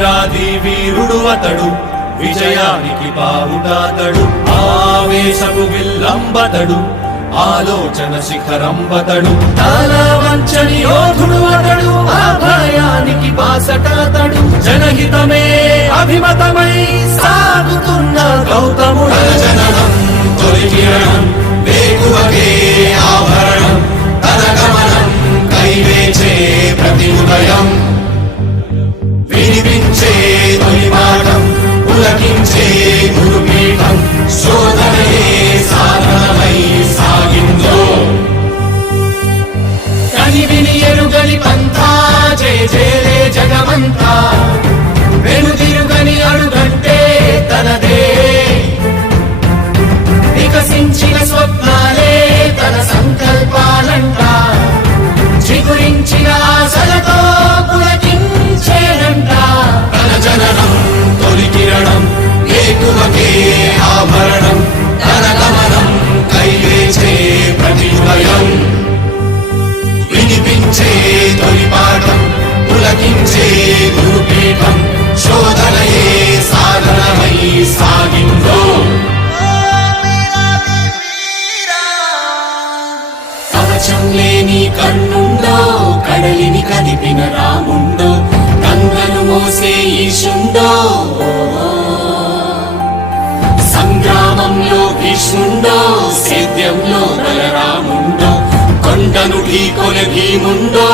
వీరాది వీరుడు అతడు విజయానికి బావుటాతడు ఆవేశపు విల్లంబతడు ఆలోచన శిఖరంబతడు. తల వంచని యోధుడు అతడు ఆ భయానికి బాసటాతడు. జనహితమే అభిమతమై సాగుతున్న గౌతముడు. తొలి పులకించే గురుపీఠం. శోధనయే సాధనమై సాగిందో. కని విని ఎరుగని పంథా జయ జయలే జగమంతా. వెనుదిరుగని అడుగంటే తనదే ఆకాశం లేని కన్నుండో కడలిని కదిపిన రాముండో గంగను మోసే ఈశుండో. సంగ్రామంలో భీష్ముండో సేద్యంలో బలరాముండో కొండను ఢీకొన భీముండో.